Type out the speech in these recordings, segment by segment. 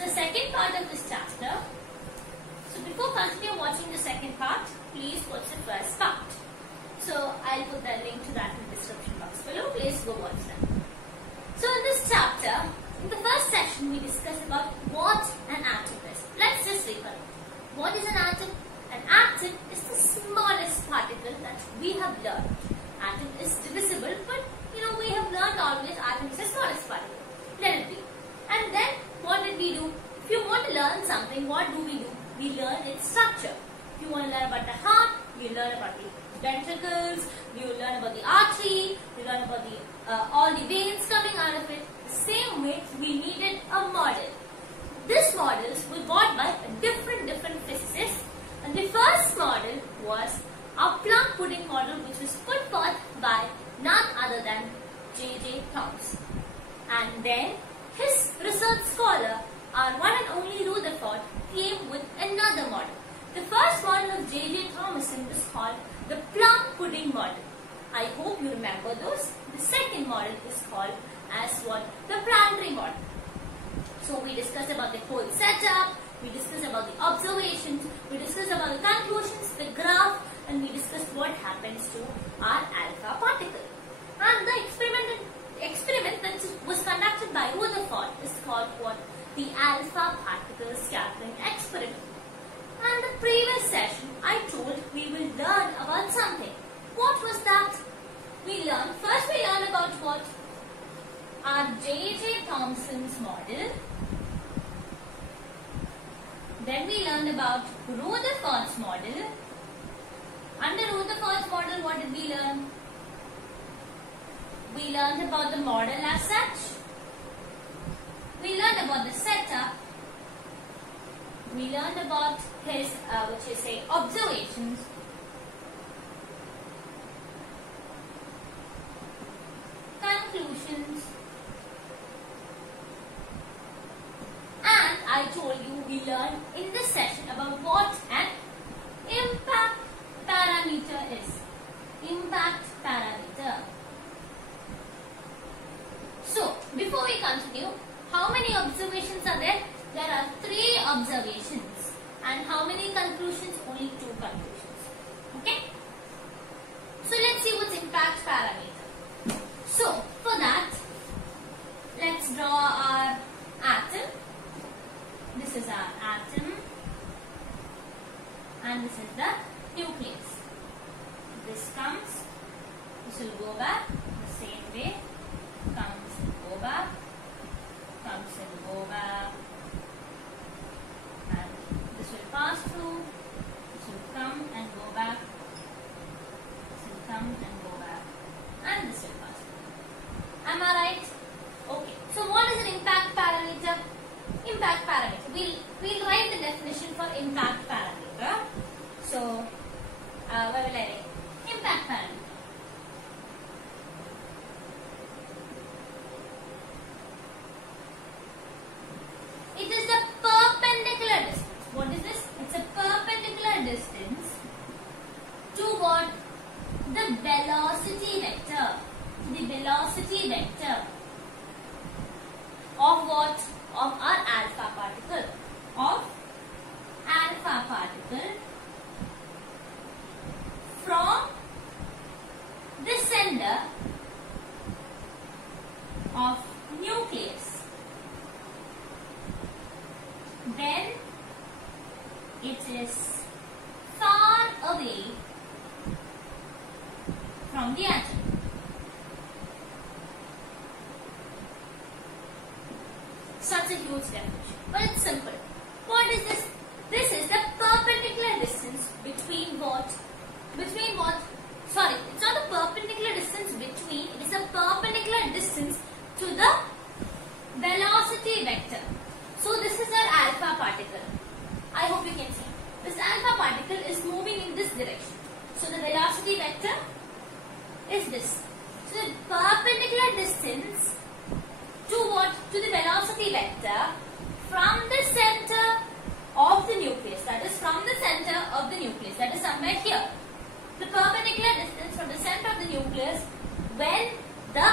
the second part of this chapter. So before continue watching the second part, please watch the first part. So I'll put the link to that in the description box below. Please go watch that. So in this chapter, in the first section, we discussed about what an atom is. Let's just recall. What is an atom? An atom is the smallest particle that we have learned. Atom is divisible, but we have learned always atom is the smallest particle. Let it be. And then what did we do? If you want to learn something, what do? We learn its structure. If you want to learn about the heart, you learn about the ventricles, you learn about the artery, you learn about the all the veins coming out of it. The same way, we needed a model. These models were brought by different physicists, and the first model was a plum pudding model, which was put forth by none other than J.J. Thomson. And then his research scholar, our one and only Rutherford, came with another model. The first model of J.J. Thomson was called the plum pudding model. I hope you remember those. The second model is called as what? The planetary model. So we discussed about the whole setup, we discussed about the observations, we discussed about the conclusions, the graph, and we discussed what happens to our alpha particle. And the experiment that was conducted by Rutherford is called what? The alpha particle scattering experiment. And the previous session, I told we will learn about something. What was that? First we learned about what? Our J.J. Thomson's model. Then we learned about Rutherford's model. Under Rutherford's model, what did we learn? We learned about the model as such. We learned about the setup. We learned about his, observations. Conclusions. And I told you we learned in this session about what an impact parameter is. Impact parameter. So, before we continue, how many observations are there? There are 3 observations. And how many conclusions? Only 2 conclusions. Okay? So, let's see what's impact parameter. So, for that, let's draw our atom. This is our atom. And this is the nucleus. This comes, this will go back the same way. Comes and go back. Comes and go back. And this will pass through. This will come and go back. This will come and go back. And this will pass through. Am I right? Okay. So what is an impact parameter? Impact parameter. We'll write the definition for impact parameter. So where will I write? Impact parameter. It is the perpendicular distance. What is this? It's a perpendicular distance to what? The velocity vector. The velocity vector of what? Of our alpha particle. Of alpha particle from the center of nucleus. Then it is far away from the atom. Such a huge definition, but it's simple. What is this? This is the perpendicular distance between what? Sorry, it's not a perpendicular distance between, it is a perpendicular distance to the velocity vector. So this is our alpha particle. I hope you can see. This alpha particle is moving in this direction. So the velocity vector is this. So the perpendicular distance to what? To the velocity vector from the center of the nucleus. That is from the center of the nucleus. That is somewhere here. The perpendicular distance from the center of the nucleus when the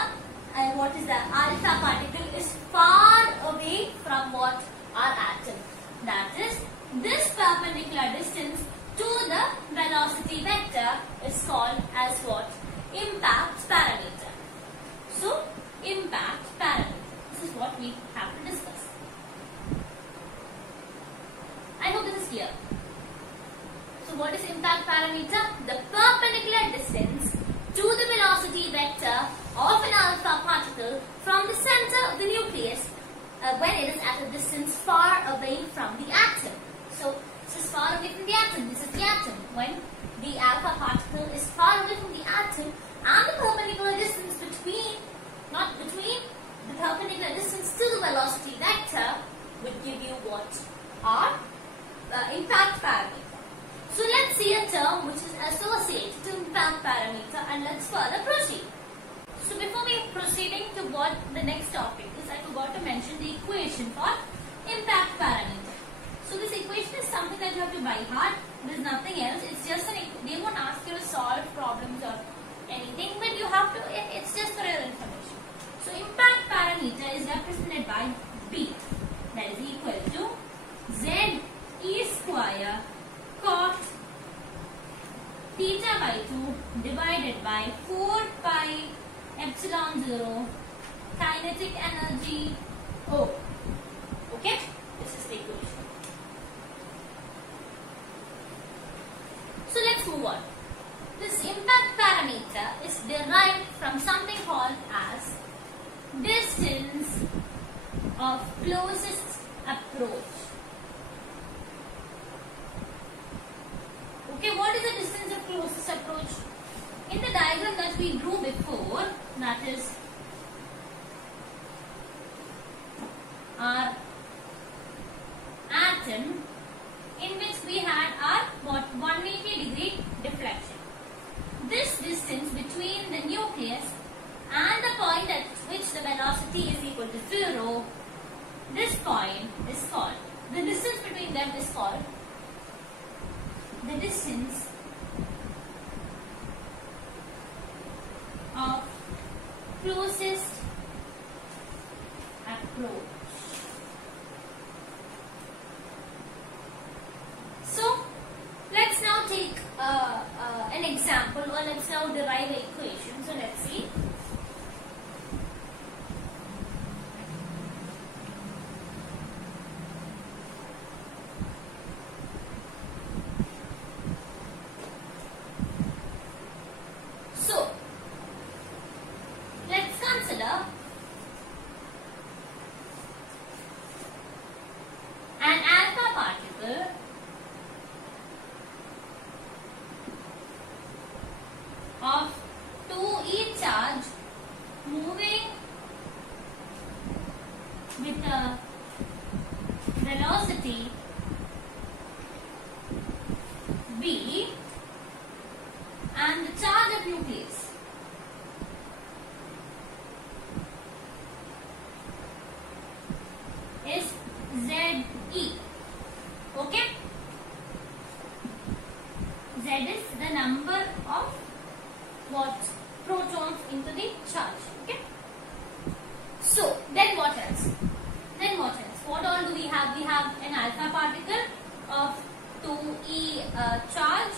alpha particle is far away from what? Our impact parameter? The perpendicular distance to the velocity vector of an alpha particle from the center of the nucleus when it is at a distance far away from the atom. So this is far away from the atom. This is the atom. When the alpha particle is far away from the atom, and the perpendicular distance between, not between, the perpendicular distance to the velocity vector would give you what? Our impact parameter. So let's see a term which is associated to impact parameter, and let's further proceed. So before we proceeding to what the next topic is, I forgot to mention the equation for impact parameter. So this equation is something that you have to by heart. There's nothing else. It's just they won't ask you to solve problems or anything, but you have to, it's just for your information. So impact parameter is represented by B, that is equal to Z E square cot theta by 2 divided by 4 pi epsilon 0 kinetic energy O. Okay, this is the equation. So let's move on. This impact parameter is derived from something called as distance of closest approach. Okay, what is the distance of closest approach? In the diagram that we drew before, that is our atom, in which we had our 180 degree deflection. This distance between the nucleus and the point at which the velocity is equal to 0, this point is called, the distance between them is called the distance of closest approach. So let's now take an example, or let's now derive an equation. So let's see. So let's consider an alpha particle of 2e charge moving with a velocity v, and the charge of nucleus is Ze. Okay, Z is the number of what? Protons into the charge. Okay. So then what else? Then what else? What all do we have? We have an alpha particle of 2e charge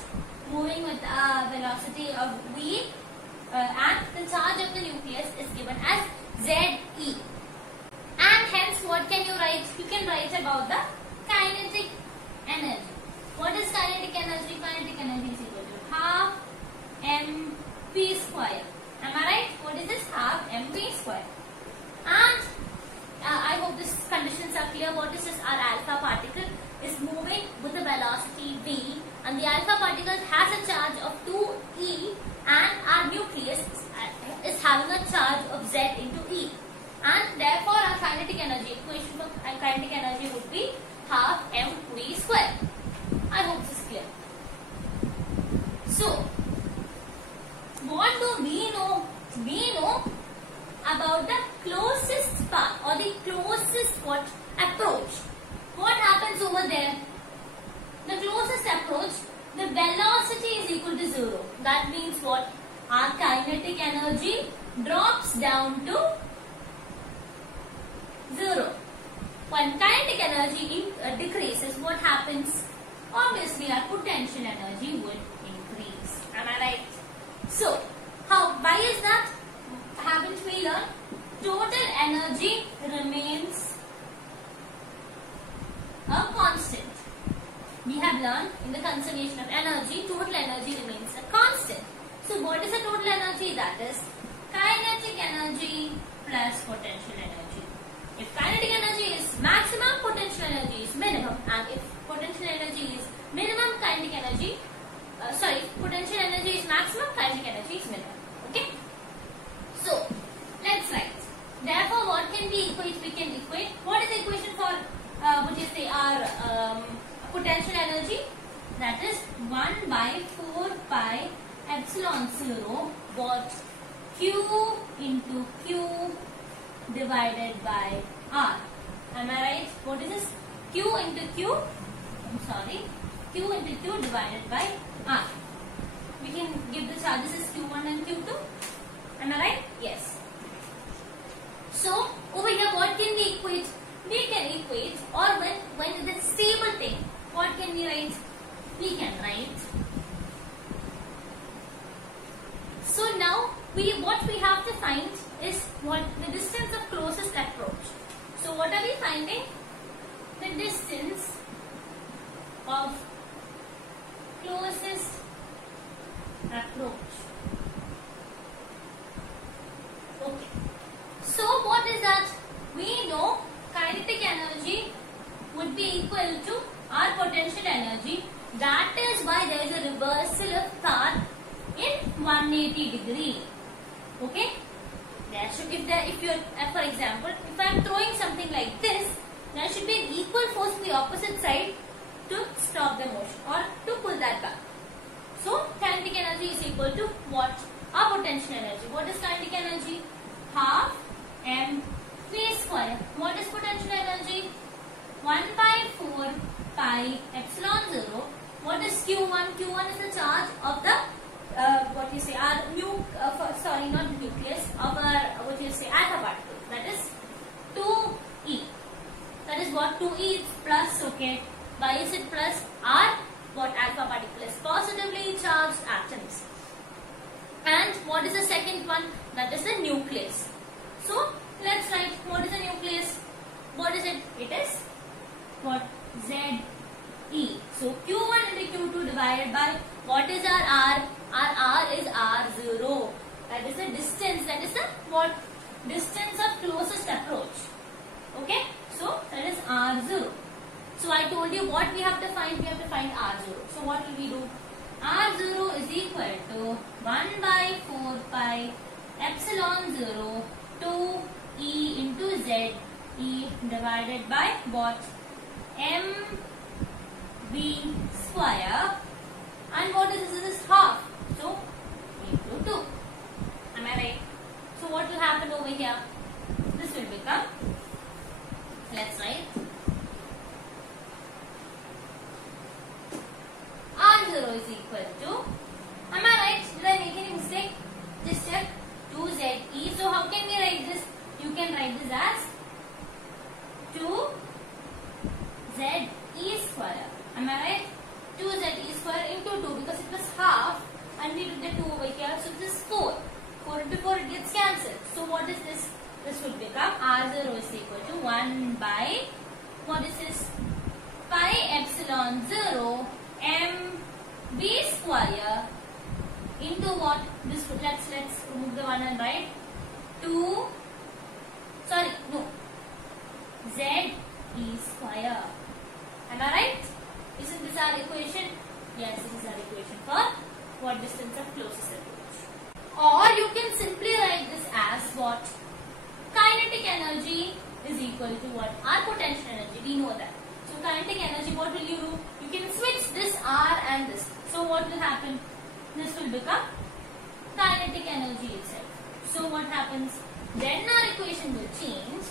moving with a velocity of v, and the charge of the nucleus is given as Ze. And hence, what can you write? You can write about the kinetic energy. What is kinetic energy? Kinetic energy is equal to half mv square. Am I right? What is this? Half mv square. And I hope these conditions are clear. What is this? Our alpha particle is moving with a velocity v, and the alpha particle has a charge of 2e, and our nucleus is having a charge of z into e. And therefore, our kinetic energy equation for kinetic energy would be half mv square. I hope this is clear. So, what do we know? We know about the closest path, or the closest approach. What happens over there? The closest approach, the velocity is equal to 0. That means what? Our kinetic energy drops down to 0. When kinetic energy decreases, what happens? Obviously, our potential energy would increase. Am I right? So, why is that? Haven't we learned? Total energy remains a constant. we have learned in the conservation of energy, total energy remains a constant. So what is the total energy? That is kinetic energy plus potential energy. If kinetic energy is maximum, potential energy is minimum, and if potential energy is minimum, kinetic energy, potential energy is maximum, kinetic energy is minimum. Okay. So let's write. Therefore, what can we equate? We can equate. What is the equation for our potential energy? That is 1 by 4 pi epsilon 0 what Q into Q divided by R. Am I right? What is this? Q into Q. Q into Q divided by R. We can give the charges as Q1 and Q2. Am I right? Yes. So over here, what can we equate? We can equate, or when it is stable thing, what can we write? We can write. So now what we have to find is what the distance of closest approach. So what are we finding? The distance of closest approach. Okay. So what is that? We know kinetic energy would be equal to our potential energy. That is why there is a reversal of thought in 180 degree. Okay. There should, if you're, for example, if I am throwing something like this, there should be an equal force on the opposite side to stop the motion or to pull that back. So kinetic energy is equal to what? Our potential energy. What is kinetic energy? Half mv square. What is potential energy? 1 by 4 pi epsilon 0. What is Q1? Q1 is the charge of the our not nucleus, of our alpha particle. That is 2e. That is what 2e is plus. Okay. Why is it plus? R, what alpha particle is positively charged atoms. And what is the second one? That is the nucleus. So let's write what is the nucleus. What is it? It is what? Ze. So Q1 into Q2 divided by what is our R? Our R is R0. That is the distance. That is the what? Distance of closest approach. Okay. So that is R0. So I told you what we have to find. We have to find R0. So what will we do? R0 is equal to 1 by 4 pi epsilon 0 2e into z e divided by what? mv square. And what is this? This is half. So into 2. Am I right? So what will happen over here? This will become, let's write, R0 is equal to, am I right? Did I make any mistake? Just check. 2ze. So how can we write this? You can write this as 2ze square. Am I right? 2ze square into 2 because it was half and we did the 2 over here. So this is 4. 4 into 4 it gets cancelled. So what is this? This would become R0 is equal to 1 by, what is this? Pi epsilon 0 mv square into what? This would, let's remove the 1 and write 2, ze square. Am I right? Isn't this our equation? Yes, this is our equation for what distance of closest approach. Or you can simply write this as what? Kinetic energy is equal to what? Our potential energy. We know that. So kinetic energy, what will you do? You can switch this R and this. So what will happen? This will become kinetic energy itself. So what happens? Then our equation will change.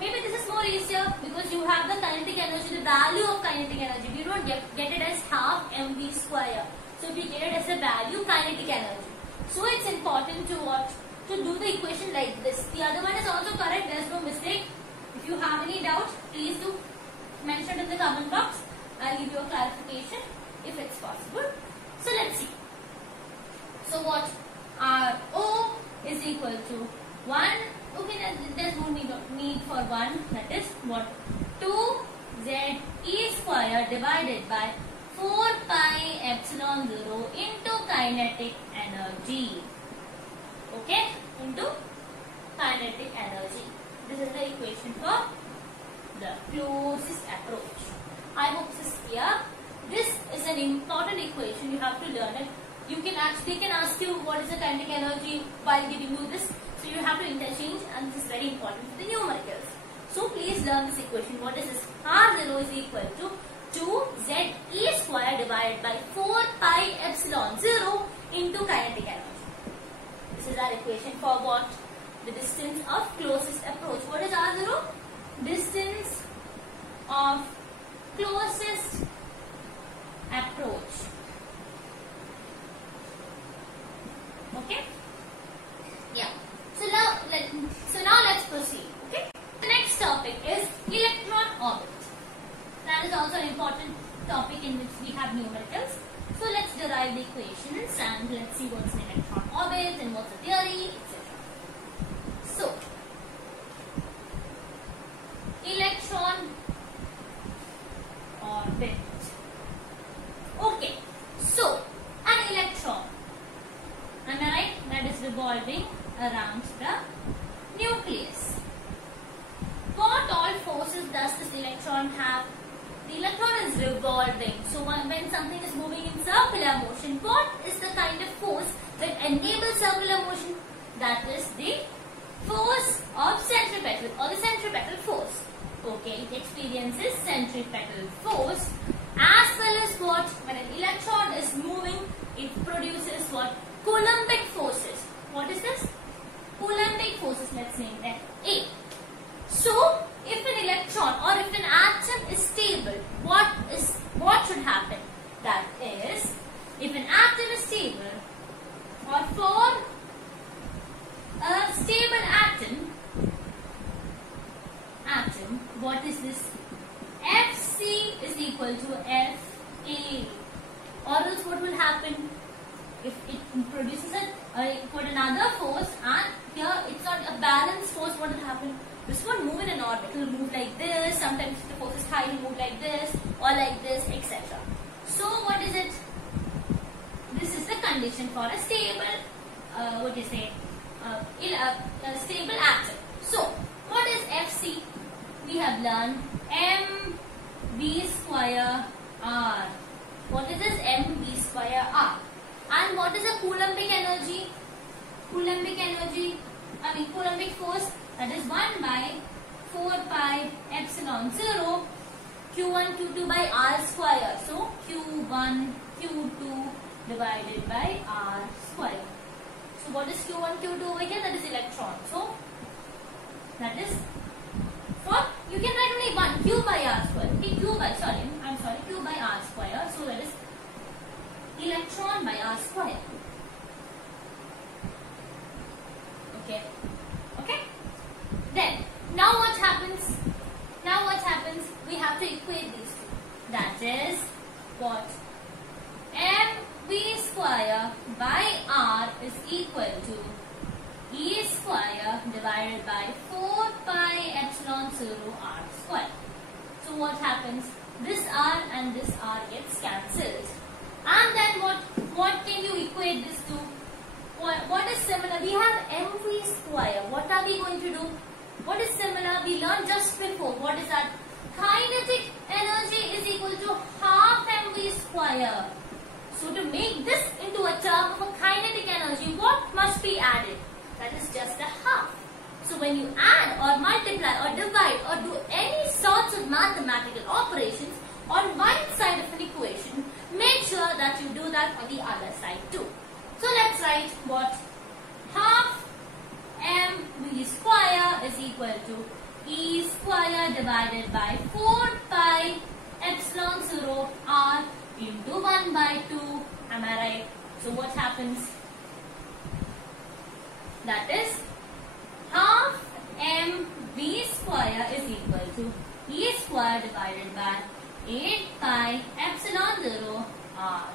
Maybe this is more easier because you have the kinetic energy, the value of kinetic energy. We don't get it as half mv square. So we get it as a value kinetic energy. So it's important to what? To do the equation like this. The other one is also correct. There is no mistake. If you have any doubt, please do mention in the comment box. I'll give you a clarification if it's possible. So let's see. So what? RO is equal to 1. Okay, there's no need for 1. That is what? 2ze square divided by 4 pi epsilon 0 into kinetic energy. Okay, into kinetic energy. This is the equation for the closest approach. I hope this is clear. This is an important equation. You have to learn it. They can ask you what is the kinetic energy while giving you this. So you have to interchange, and this is very important for the numericals. So please learn this equation. What is this? R0 is equal to 2ze square divided by 4 pi epsilon 0 into kinetic energy. This is our equation for what? The distance of closest approach. What is R0? Distance of closest approach. Okay? Yeah. So now let's proceed. Okay? The next topic is electron orbit. That is also an important topic in which we have numericals. So let's derive the equations and let's see what's an electron orbit and what's the theory, etc. So, electron orbit. Okay, so an electron, am I right? That is revolving around the nucleus. What all forces does this electron have? The electron is revolving. So when something is moving in circular motion, what is the kind of force that enables circular motion? That is the force of centripetal or the centripetal force. Okay, it experiences centripetal force as well as what? When an electron is moving, it produces what? Coulombic forces. What is this? Coulombic forces. Let's name them A. So, if an electron or if an atom is stable, what should happen? That is, if an atom is stable, or for a stable atom, what is this? Fc is equal to Fa. Or else what will happen? If it produces another force, and here it's not a balanced force, what will happen? This won't move in an orbit. It will move like this. Sometimes if the force is high, it will move like this or like this, etc. So what is it? This is the condition for a stable, a stable atom. So what is Fc? We have learned mv square r. What is this? mv square r. And what is the Coulombic energy? Coulombic force, that is 1 by 4 pi epsilon 0 q1 q2 by r square. So q1 q2 divided by r square. So what is q1 q2 over here? That is electron. So that is what? You can write only 1 q by r square. Okay, q by r square. So that is electron by r square. Okay. Then now what happens? We have to equate these two. That is what? mv square by r is equal to e square divided by 4 pi epsilon 0 r square. So what happens? This r and this r gets cancelled. And then what can you equate this to? What is similar? We have mv square. What are we going to do? What is similar? We learned just before. What is that? Kinetic energy is equal to half mv square. So to make this into a term of a kinetic energy, what must be added? That is just a half. So when you add or multiply or divide or do any sorts of mathematical operations on one side of an equation, make sure that you do that on the other side too. So let's write what? Half mv square is equal to e square divided by 4 pi epsilon 0 r into 1 by 2. Am I right? So what happens? That is half mv square is equal to e square divided by 8 pi epsilon 0 r.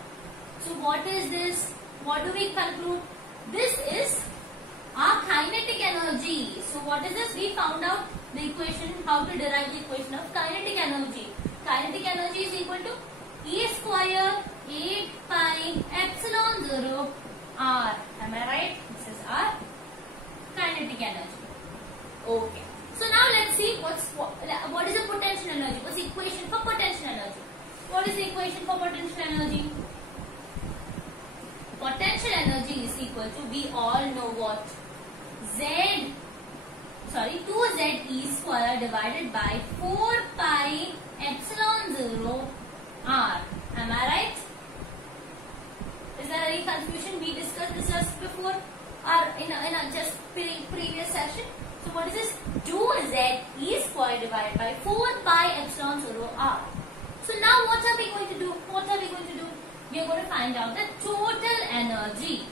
So what is this? What do we conclude? This is our kinetic energy. So what is this? We found out the equation, how to derive the equation of kinetic energy. Kinetic energy is equal to E square 8 pi epsilon 0 R. Am I right? This is our kinetic energy. Okay. So now let's see what is the potential energy. What's the equation for potential energy? What is the equation for potential energy? Potential energy is equal to, we all know what? 2ze square divided by 4 pi epsilon 0 R. Am I right? Is there any confusion? We discussed this just before or in a just previous session. So what is this? 2ze square divided by 4 pi epsilon 0 R. So now what are we going to do? What are we going to do? We are going to find out the total energy.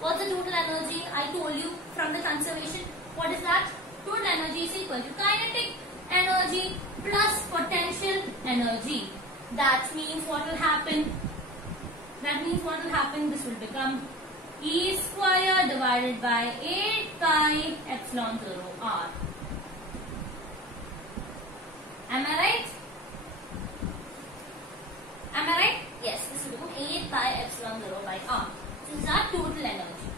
What's the total energy? I told you from the conservation. What is that? Total energy is equal to kinetic energy plus potential energy. That means what will happen? This will become E square divided by 8 pi epsilon 0 R. Am I right? Am I right? Yes, this will become 8 pi epsilon 0 by R. So this is our total energy.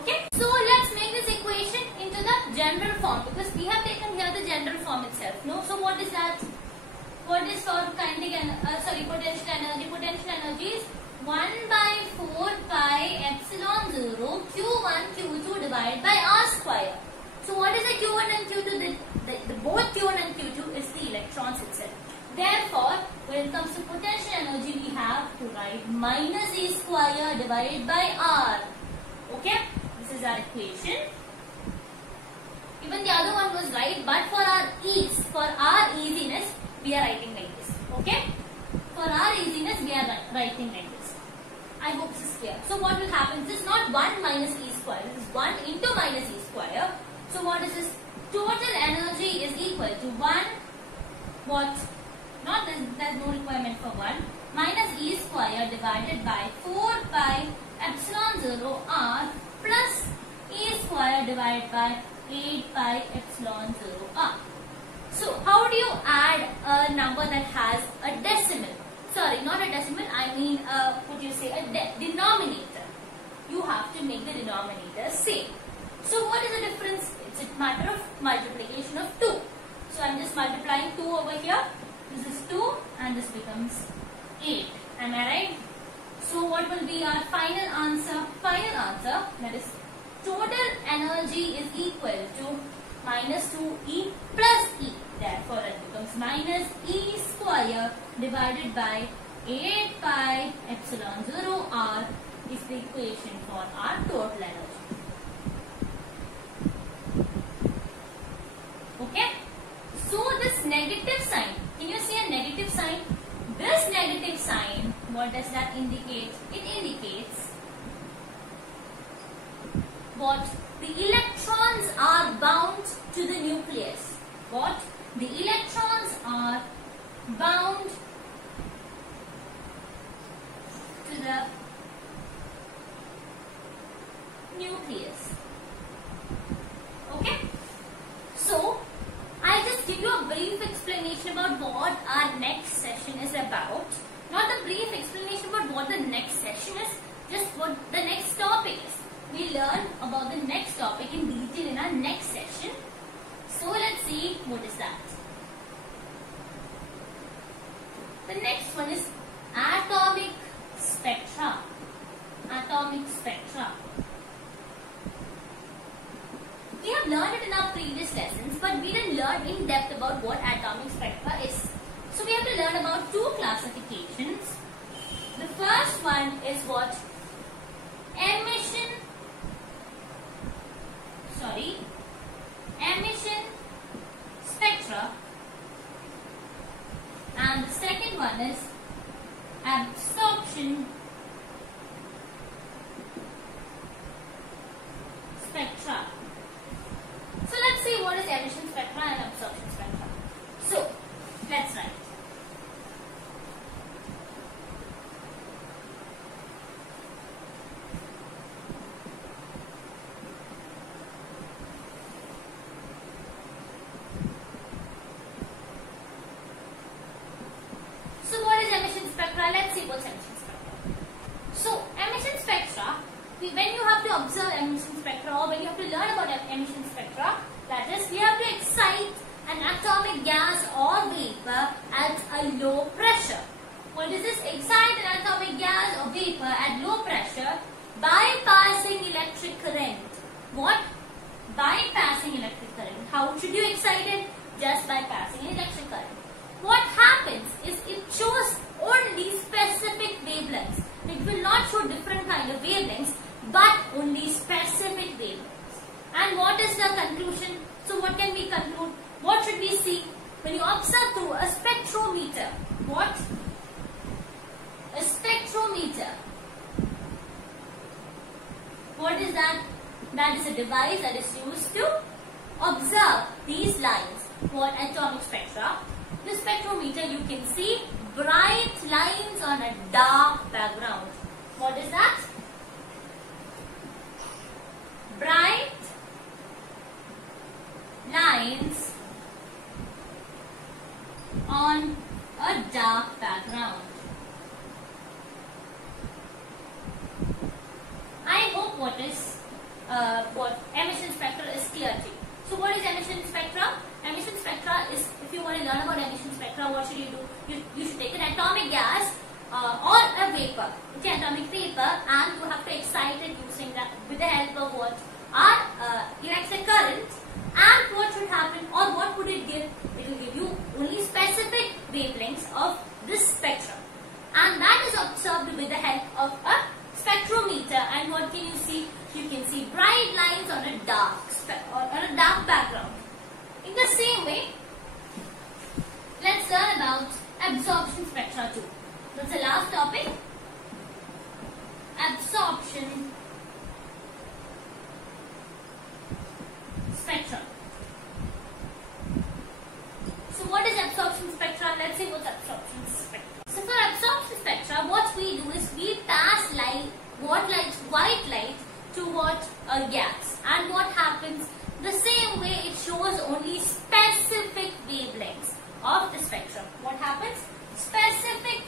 Okay? So let's make this equation into the general form, because we have taken here the general form itself. No? So what is that? What is for kinetic potential energy? Potential energy is 1 by 4 pi epsilon 0 Q1 Q2 divided by R square. So what is the Q1 and Q2? Both Q1 and Q2 is the electrons itself. Therefore, when it comes to potential energy, we have to write minus E square divided by R. Okay? This is our equation. Even the other one was right, but for our easiness, we are writing like this. Okay? For our easiness, we are writing like this. I hope this is clear. So what will happen? This is not 1 minus E square. This is 1 into minus E square. So what is this? Total energy is equal to 1. What? Not this, there's no requirement for 1. Minus E square divided by 4 pi epsilon 0 R plus E square divided by 8 pi epsilon 0 R. So how do you add a number that has a decimal? Sorry, not a decimal, I mean a denominator. You have to make the denominator same. So what is the difference? It's a matter of multiplication of 2. So I'm just multiplying 2 over here. This is 2 and this becomes 8. Am I right? So what will be our final answer? Final answer, that is total energy is equal to minus 2E plus E. Therefore it becomes minus E square divided by 8 pi epsilon 0 R is the equation for our total energy. Okay? So this negative sign, can you see a negative sign? This negative sign, what does that indicate? It indicates what? The electrons are bound to the nucleus. What? The electrons are bound to the nucleus. Okay? So, I'll just give you a brief explanation about what our next session is about. Not a brief explanation about what the next session is, just what the next topic is. We learn about the next topic in detail in our next session. So let's see what is that. The next one is atomic spectra. Atomic spectra. We have learned it in our previous lessons, but we didn't learn in depth about what atomic spectra is. So we have to learn about two classifications. The first one is what? Emission spectra, and the second one is absorption spectra. So let's see what is emission spectra and absorption spectra. So let's write. gas or vapor at a low pressure. What is this? Excite an atomic gas or vapor at low pressure bypassing electric current. What? Bypassing electric current. How should you excite it? Just by passing electric current. What happens is it shows only specific wavelengths. It will not show different kind of wavelengths, but only specific wavelengths. And what is the conclusion? So what can we conclude? What should we see? When you observe through a spectrometer. What? A spectrometer. What is that? That is a device that is used to observe these lines. What? Atomic spectra. The spectrometer, you can see bright lines on a dark background. What is that? Bright lines on a dark background. I hope what emission spectra is clear to you. So what is emission spectra? Emission spectra is, if you want to learn about emission spectra, what should you do? You should take an atomic gas or a vapor, okay, atomic vapor, and you have to excite it using that with the help of what are electric current. And what should happen, or what would it give? It will give you only specific wavelengths of this spectrum, and that is observed with the help of a spectrometer. And what can you see? You can see bright lines on a dark background. In the same way, let's learn about absorption spectra too. That's the last topic. Absorption spectra. So what is absorption spectra? Let's see what's absorption spectra. So for absorption spectra, what we do is we pass white light toward a gas. And what happens? The same way, it shows only specific wavelengths of the spectrum. What happens? Specific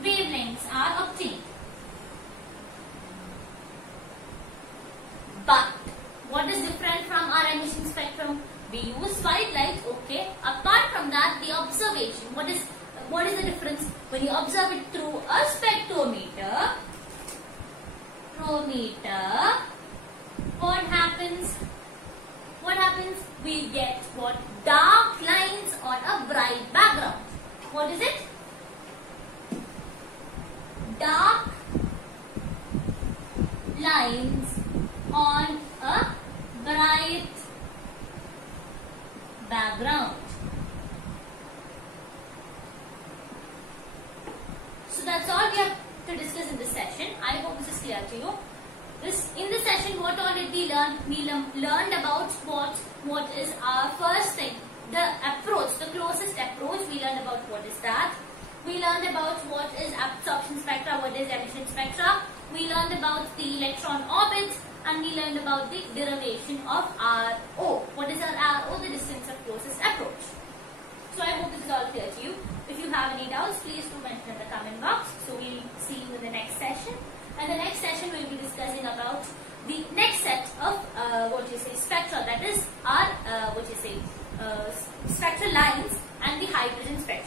wavelengths are obtained. But what is different from our emission spectrum? We use white light, okay. Apart from that, the observation. What is the difference? When you observe it through a spectrometer, what happens? We get what? Dark lines on a bright background. What is it? Dark lines on a bright background. So that's all we have to discuss in this session. I hope this is clear to you. In this session, what all did we learn? We learned about what is our first thing, the approach, the closest approach. We learned about what is that. We learned about what is absorption spectra, what is emission spectra. We learned about the electron orbits, and we learned about the derivation of RO. What is our RO? The distance of closest approach. So I hope this is all clear to you. If you have any doubts, please do mention in the comment box. So we'll see you in the next session. And the next session we'll be discussing about the next set of spectra, that is our spectral lines and the hydrogen spectra.